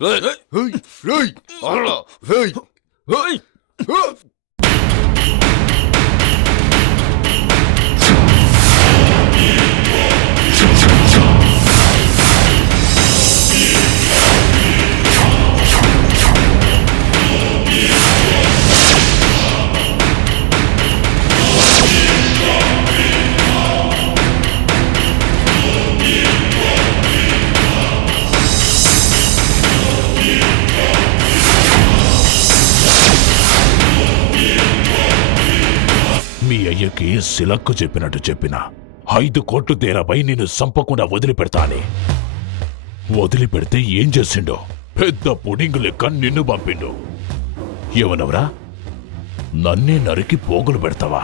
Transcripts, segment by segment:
మీ అయ్యకి శిలక్కు చెప్పినట్టు చెప్పిన 5 కోట్లు తేరాపై నిన్ను సంపకుండా వదిలిపెడతాని. వదిలిపెడితే ఏం చేసిండో పెద్ద పుడింగు లెక్క నిన్ను పంపిండు. ఏమనవరా? నన్నే నరికి పోగులు పెడతావా?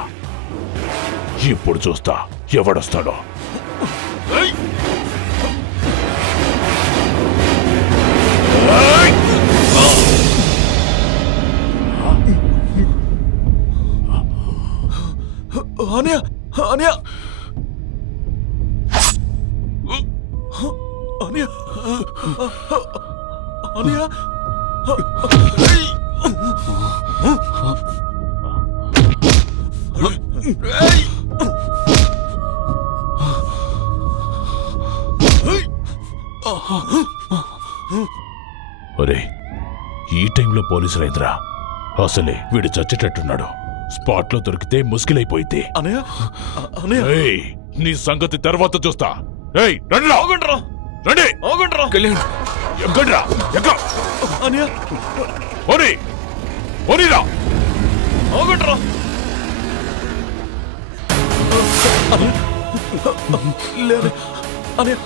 ఇప్పుడు చూస్తా ఎవడొస్తాడో. అనియా అనియా అనియా అనియా ఒరే, ఈ టైంలో పోలీసులైందిరా. అసలే వీడు చచ్చేటట్టున్నాడు. స్పాట్లో దొరికితే ముస్కిలైపోయింది. అనియా అనియా నీ సంగతి తర్వాత చూస్తా. రండి. ఎక్కడ్రా? అనియా పోనీరా. లేదు అనియా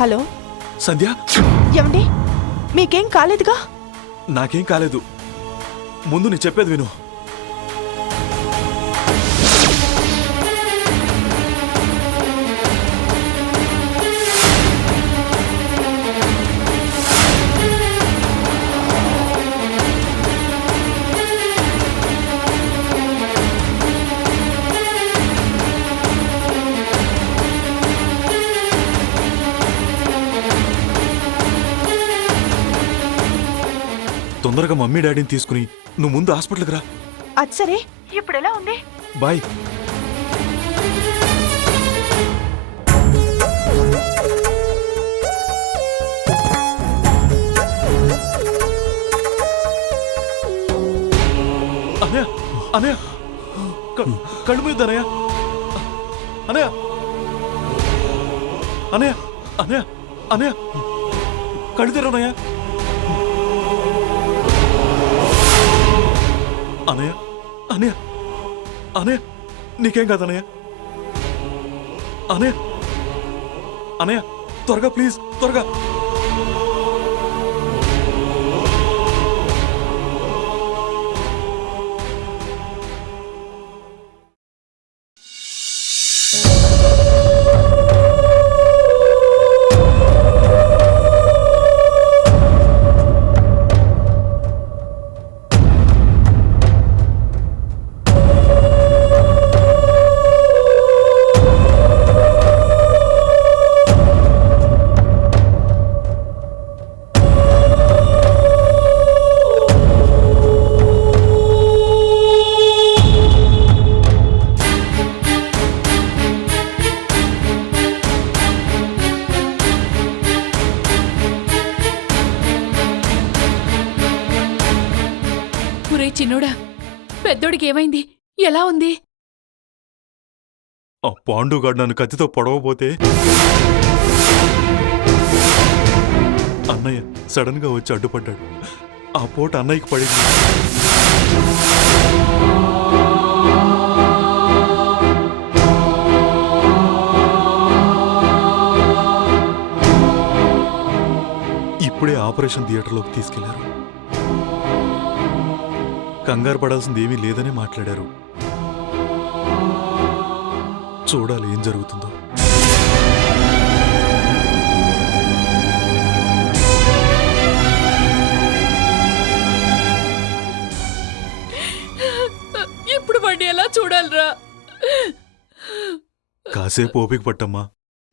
హలో సంధ్య, ఏమండి? మీకేం కాలేదుగా? నాకేం కాలేదు. ముందు నీ చెప్పేది విను. తొందరగా మమ్మీ డాడీని తీసుకుని నువ్వు ముందు హాస్పిటల్కి రా. అది సరే, ఇప్పుడు ఎలా ఉంది? బాయ్. అనయ్య అనయ్య కళ్ళు మీద అనయ్య అనయ్య అనయ్య అనయ్య అనయ్య కళ్ళు తెరవనయ్య అనయ్య అనయ్య అనయ్య నీకేం కాదు అనయ్య అనయ్య అనయ్య త్వరగా ప్లీజ్ త్వరగా. చిన్నోడా, పెద్దోడికి ఏమైంది? ఎలా ఉంది? ఆ పాండుగాడు నన్ను కత్తితో పొడవబోతే అన్నయ్య సడన్ గా వచ్చి అడ్డుపడ్డాడు. ఆ పోట అన్నయ్యకి పడింది. ఇప్పుడే ఆపరేషన్ థియేటర్లోకి తీసుకెళ్లారు. కంగారు పడాల్సింది ఏమీ లేదని మాట్లాడారు. చూడాలి ఏం జరుగుతుందో. ఇప్పుడు వాడిని ఎలా చూడాలిరా? కాసేపు ఓపిక పట్టమ్మా,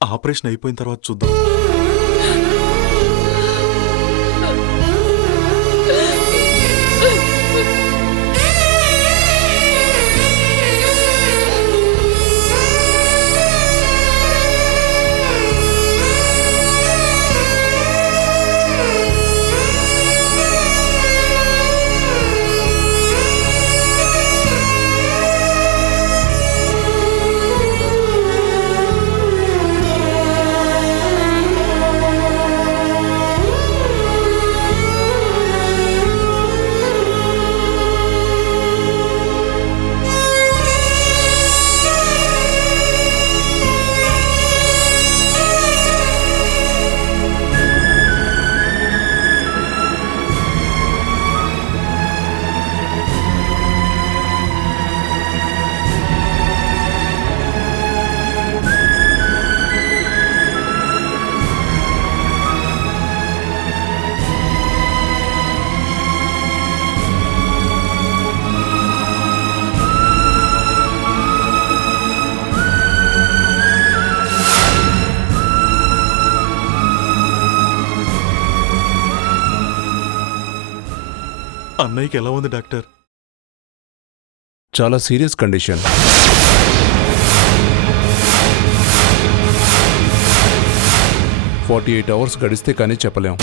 ఆపరేషన్ అయిపోయిన తర్వాత చూద్దాం. అన్నయ్యకి ఎలా ఉంది డాక్టర్? చాలా సీరియస్ కండిషన్. ఫార్టీ 48 అవర్స్ గడిస్తే కానీ చెప్పలేం.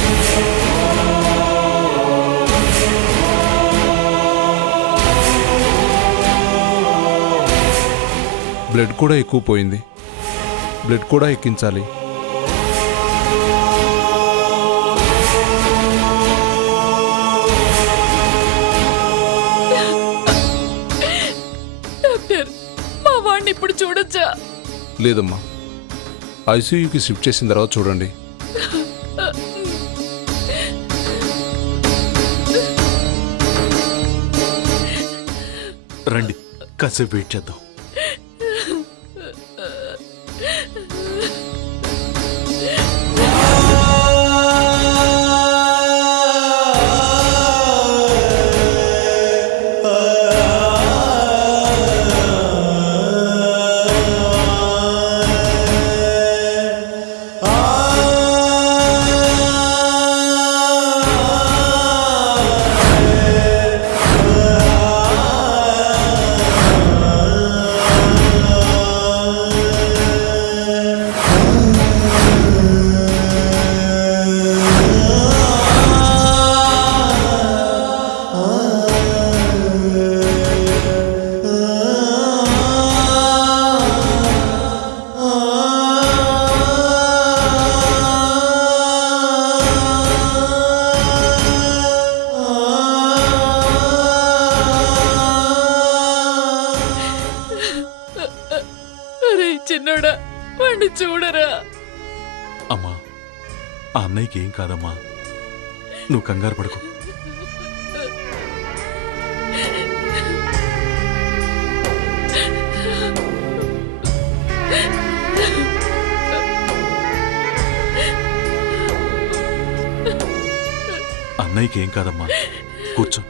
బ్లడ్ కూడా ఎక్కువ పోయింది. బ్లడ్ కూడా ఎక్కించాలి. ఇప్పుడు చూడొచ్చా? లేదమ్మా, ఐసీయూకి షిఫ్ట్ చేసిన తర్వాత చూడండి. రండి, కాసేపు వెయిట్ చేద్దాం. చిన్నోడా, వాణ్ణి చూడరా. అమ్మా, ఆ అన్నయ్యకి ఏం కాదమ్మా, నువ్వు కంగారు పడుకో. అన్నయ్యకి ఏం కాదమ్మా, కూర్చో.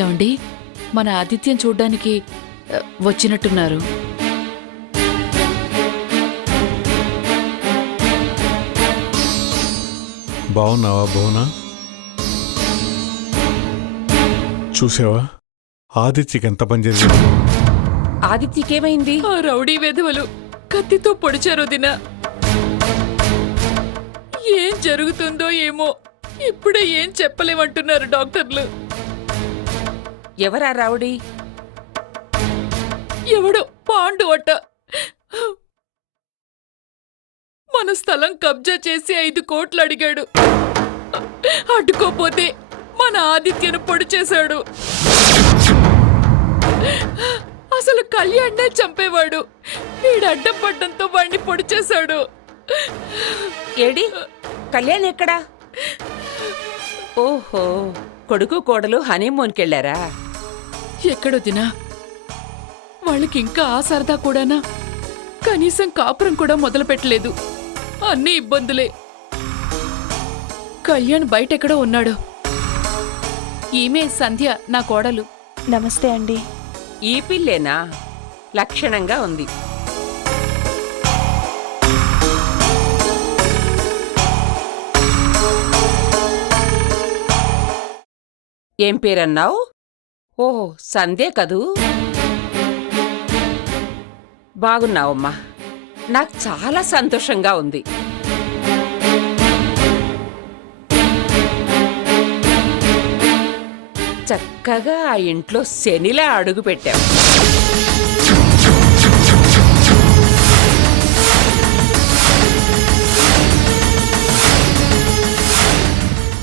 ఏమండి, మన ఆదిత్యం చూడ్డానికి వచ్చినట్టున్నారు. బాగున్నావా భువన? చూసావా ఆదిత్యకి ఎంత పని జరిగింది? ఆదిత్యకేమైంది? ఆ రౌడీ వెధవలు కత్తితో పొడిచారు వదిన. ఏం జరుగుతుందో ఏమో, ఇప్పుడే ఏం చెప్పలేమంటున్నారు డాక్టర్లు. ఎవరా రావుడి? ఎవడో పాండు అట్ట మన స్థలం కబ్జా చేసి 5 కోట్లు అడిగాడు. అడ్డుకోపోతే మన ఆదిత్యను పొడి చేశాడు. అసలు కళ్యాణ్నే చంపేవాడు. వీడు అడ్డం పడ్డంతో వాడిని పొడి చేశాడు. ఏడి కళ్యాణ్ ఎక్కడా? ఓహో, కొడుకు కోడలు హనీమూన్కెళ్ళారా? ఎక్కడొదినా? వాళ్ళకి ఇంకా ఆ సరదా కూడానా? కనీసం కాపురం కూడా మొదలు పెట్టలేదు. అన్ని ఇబ్బందులే. కళ్యాణ్ బయటెక్కడో ఉన్నాడు. ఈమె సంధ్య, నా కోడలు. నమస్తే అండి. ఈ పిల్లేనా? లక్షణంగా ఉంది. ఏం పేరన్నావు? ఓ, సంధ్య కదూ? బాగున్నావమ్మా. నాకు చాలా సంతోషంగా ఉంది. చక్కగా ఆ ఇంట్లో శనిలా అడుగు పెట్టావు.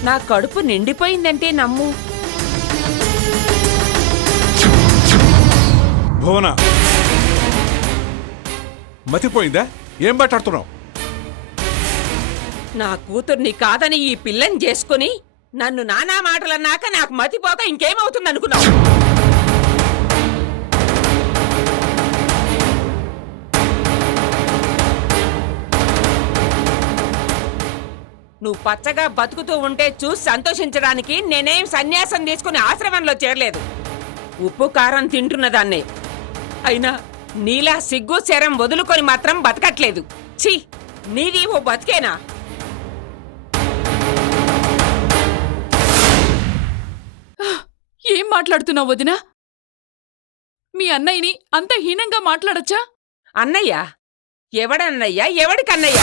నా కడుపు నిండిపోయిందంటే నమ్ము. భువన మతిపోయిందా? ఏం మాట్లాడుతున్నావు? నా కూతుర్ని కాదని ఈ పిల్లని చేసుకుని నన్ను నానా మాటలన్నాక నాకు మతిపోక ఇంకేమవుతుందనుకున్నావు? నువ్వు పచ్చగా బతుకుతూ ఉంటే చూసి సంతోషించడానికి నేనేం సన్యాసం తీసుకుని ఆశ్రమంలో చేరలేదు. ఉప్పు కారం తింటున్నదాన్నే. అయినా నీలా సిగ్గు శరం వదులుకొని మాత్రం బతకట్లేదు. ఛీ, నీది ఓ బతికేనా? ఏం మాట్లాడుతున్నావు వదినా? మీ అన్నయ్యని అంత హీనంగా మాట్లాడచ్చా? అన్నయ్య? ఎవడన్నయ్యా? ఎవడికన్నయ్య?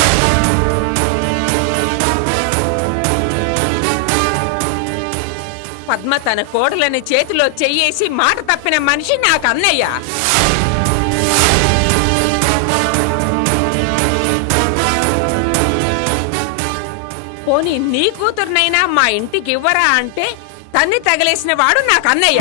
పద్మ తన కోడలని చేతిలో చెయ్యేసి మాట తప్పిన మనిషి నాకు అన్నయ్య. పోనీ నీ కూతుర్నైనా మా ఇంటికి ఇవ్వరా అంటే తన్ని తగిలేసిన వాడు నాకు అన్నయ్య.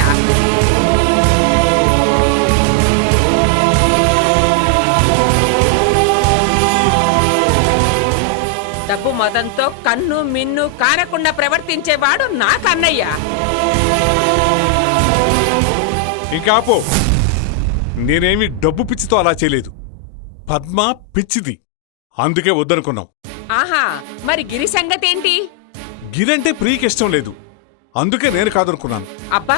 డబ్బు మదంతో కన్ను మిన్ను కానకుండా ప్రవర్తించేవాడు నాకు అన్నయ్య. ఇంకా ఆపు. నేనేమి డబ్బు పిచ్చితో అలా చేయలేదు. పద్మ పిచ్చిది, అందుకే వద్దనుకున్నాం. ఆహా, మరి గిరి సంగతేంటి? గిరంటే ప్రియకి ఇష్టం లేదు, అందుకే నేను కాదనుకున్నాను. అబ్బా,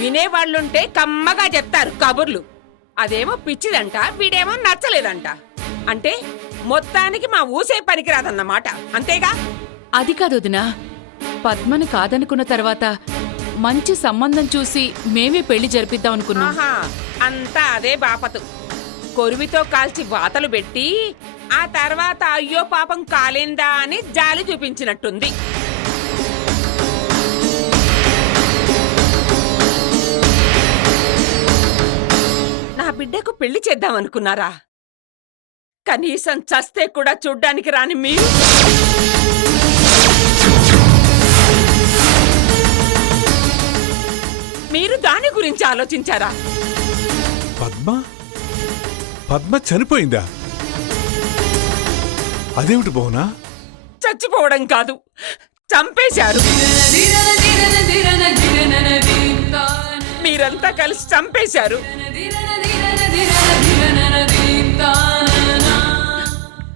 వినేవాళ్లుంటే కమ్మగా చెప్తారు కబుర్లు. అదేమో పిచ్చిదంట, వీడేమో నచ్చలేదంట. అంటే మొత్తానికి మా ఊసే పనికిరాదన్నమాట, అంతేగా? అది కాదు వదినా. పద్మని కాదనుకున్న తర్వాత మంచి సంబంధం చూసి మేమే పెళ్లి జరిపిద్దాం అనుకున్నాం. ఆహా, అంతా అదే బాపతు. కొరువితో కాల్చి వాతలు పెట్టి ఆ తర్వాత అయ్యో పాపం కాలేందా అని జాలి చూపించినట్టుంది. నా బిడ్డకు పెళ్లి చేద్దామనుకున్నారా? కనీసం చస్తే కూడా చూడ్డానికి రాని మీరు మీరు దాని గురించి ఆలోచించారా? పద్మ పద్మ చనిపోయిందా? అదేమిటి భువన? చచ్చిపోవడం కాదు, చంపేశారు. మీరంతా కలిసి చంపేశారు.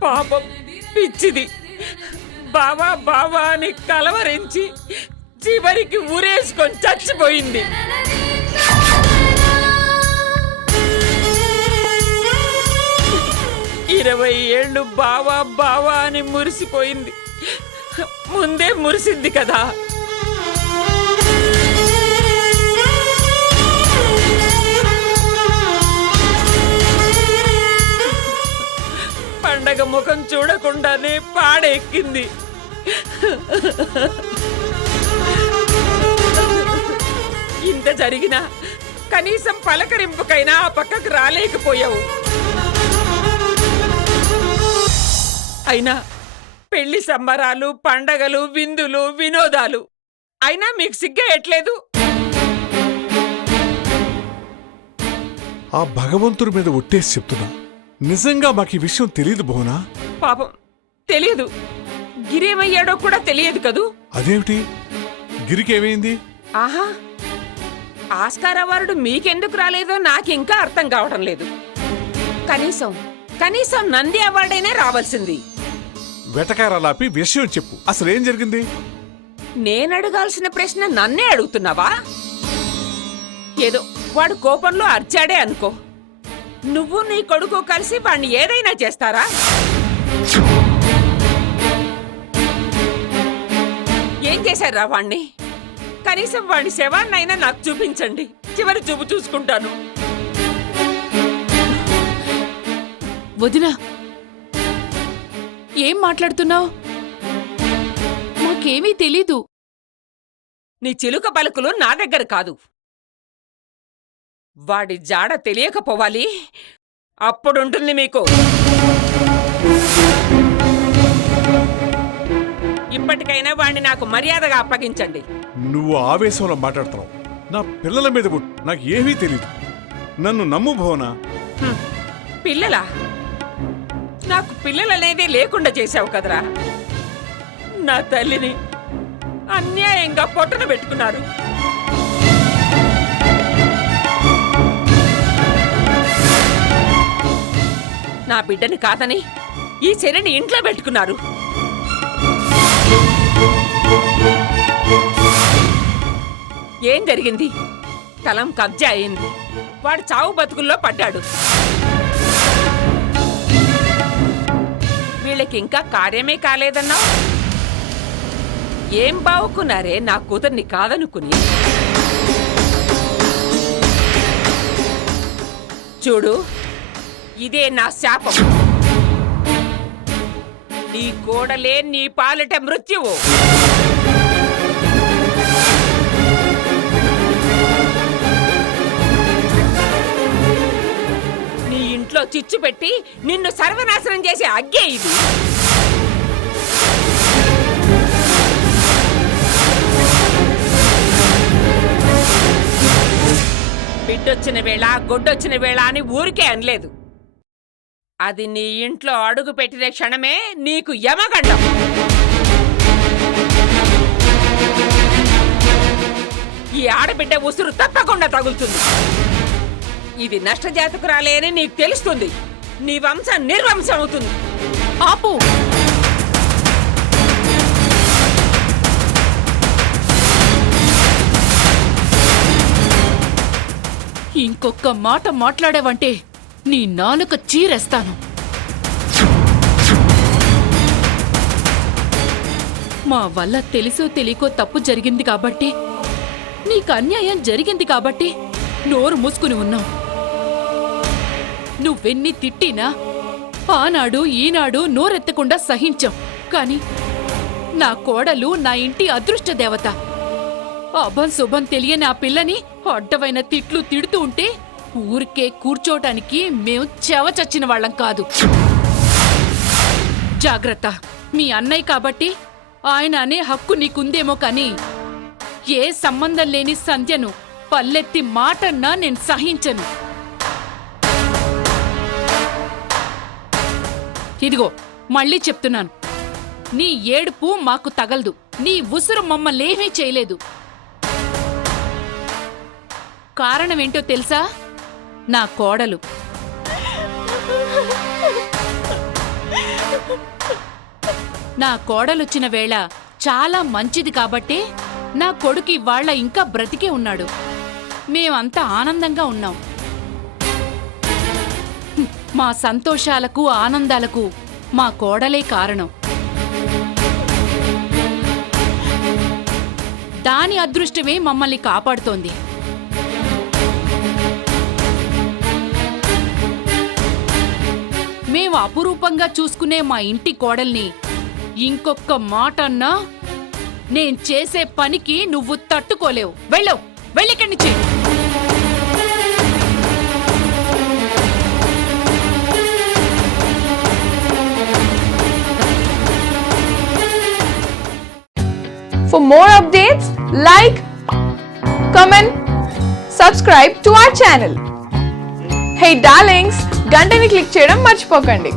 పాపం పిచ్చిది. బావా బావా అని కలవరించి చివరికి ఊరేసుకొని చచ్చిపోయింది. ఇరవై ఏళ్ళు బావా బావా అని మురిసిపోయింది. ముందే మురిసింది కదా. పండగ ముఖం చూడకుండానే పాడెక్కింది. ఇంత జరిగినా కనీసం పలకరింపుకైనా ఆ పక్కకు రాలేకపోయావు. అయినా పెళ్లి సంబరాలు, పండగలు, విందులు, వినోదాలు అయినా మీకు సిగ్గేయట్లేదు. ఆ భగవంతుడి మీద ఒట్టేసి చెప్తున్నా, నిజంగా మాకు ఈ విషయం తెలియదు భువనా. పాపం తెలియదు. గిరేమయ్యాడో కూడా తెలియదు కదూ. అదేమిటి, గిరికేమైంది? ఆహా, ఆస్కార్ అవార్డు మీకెందుకు రాలేదో నాకింకా అర్థం కావడం లేదు. కనీసం నంది అవార్డైనా రావాల్సింది. వెటకారాలాపి విషయం చెప్పు, అసలు ఏం జరిగింది? నేనడగాల్సిన ప్రశ్న నన్నే అడుగుతున్నావా? ఏదో వాడు కోపంలో అర్చాడే అనుకో. నువ్వు నీ కొడుకు కలిసి వాణ్ణి ఏదైనా చేస్తారా? ఏం చేశారా వాణ్ణి? కనీసం వాడి శవాన్నైనా నాకు చూపించండి, చివరి చూపు చూసుకుంటాను. వదినా, ఏం మాట్లాడుతున్నావు? మాకేమీ తెలీదు. నీ చిలుక పలుకులు నా దగ్గర కాదు. వాడి జాడ తెలియకపోవాలి, అప్పుడుంటుంది మీకు. ఇప్పటికైనా వాణ్ణి నాకు మర్యాదగా అప్పగించండి. నువ్వు ఆవేశంలో మాట్లాడుతున్నావు. నా పిల్లల మీద ఒట్టు, నాకు ఏమీ తెలీదు. నన్ను నమ్ము భువనా. పిల్లలా? నాకు పిల్లలనేదే లేకుండా చేశావు కదరా. నా తల్లిని అన్యాయంగా పొట్టన పెట్టుకున్నారు. నా బిడ్డని కాదని ఈ శనిని ఇంట్లో పెట్టుకున్నారు. ఏం జరిగింది? కలం కబ్జా అయింది. వాడు చావు బతుకుల్లో పడ్డాడు. వీళ్ళకి ఇంకా కార్యమే కాలేదన్నావు. ఏం బావుకున్నారే నా కూతుర్ని కాదనుకుని. చూడు, ఇదే నా శాపం. నీ కోడలే నీ పాలిట మృత్యువు. నీ ఇంట్లో చిచ్చు పెట్టి నిన్ను సర్వనాశనం చేసే అగ్గే ఇది. బిడ్డొచ్చిన వేళ, గొడ్డొచ్చిన వేళ అని ఊరికే అనలేదు. అది నీ ఇంట్లో అడుగు పెట్టిన క్షణమే నీకు యమగండం. ఈ ఆడబిడ్డ ఉసురు తప్పకుండా తగులుతుంది. ఇది నష్టజాతకురాలే అని నీకు తెలుస్తుంది. నీ వంశం నిర్వంశం అవుతుంది. ఆపు! ఇంకొక్క మాట మాట్లాడావంటే నీ నాలుక చీరేస్తాను. మా వల్ల తెలుసో తెలియకో తప్పు జరిగింది కాబట్టి, నీకు అన్యాయం జరిగింది కాబట్టి నోరు మూసుకుని ఉన్నావు. నువ్వెన్ని తిట్టినా ఆనాడు ఈనాడు నోరెత్తకుండా సహించాం. కాని నా కోడలు నా ఇంటి అదృష్ట దేవత. అభం శుభం తెలియని ఆ పిల్లని అడ్డమైన తిట్లు తిడుతూ ఉంటే ఊరికే కూర్చోటానికి మేం చెవచచ్చిన వాళ్ళం కాదు. జాగ్రత్త, మీ అన్నయ్య కాబట్టి ఆయన అనే హక్కు నీకుందేమో కాని ఏ సంబంధం లేని సంధ్యను పల్లెత్తి మాటన్నా నేను సహించను. ఇదిగో మళ్ళీ చెప్తున్నాను, నీ ఏడుపు మాకు తగలదు. నీ ఉసురు మమ్మల్నేమీ చేయలేదు. కారణమేంటో తెలుసా? నా కోడలు. నా కోడలొచ్చిన వేళ చాలా మంచిది కాబట్టే నా కొడుకు ఇవాళ్ళ ఇంకా బ్రతికే ఉన్నాడు. మేమంతా ఆనందంగా ఉన్నాం. మా సంతోషాలకు ఆనందాలకు మా కోడలే కారణం. అదృష్టమే మమ్మల్ని కాపాడుతోంది. మేము అపురూపంగా చూసుకునే మా ఇంటి కోడల్ని ఇంకొక్క మాట అన్నా నేను చేసే పనికి నువ్వు తట్టుకోలేవు. వెళ్ళవు, వెళ్ళిక్కడి నుంచి. For more updates, like, comment, subscribe to our channel. Hey darlings, గంటని click చేయడం మర్చిపోకండి.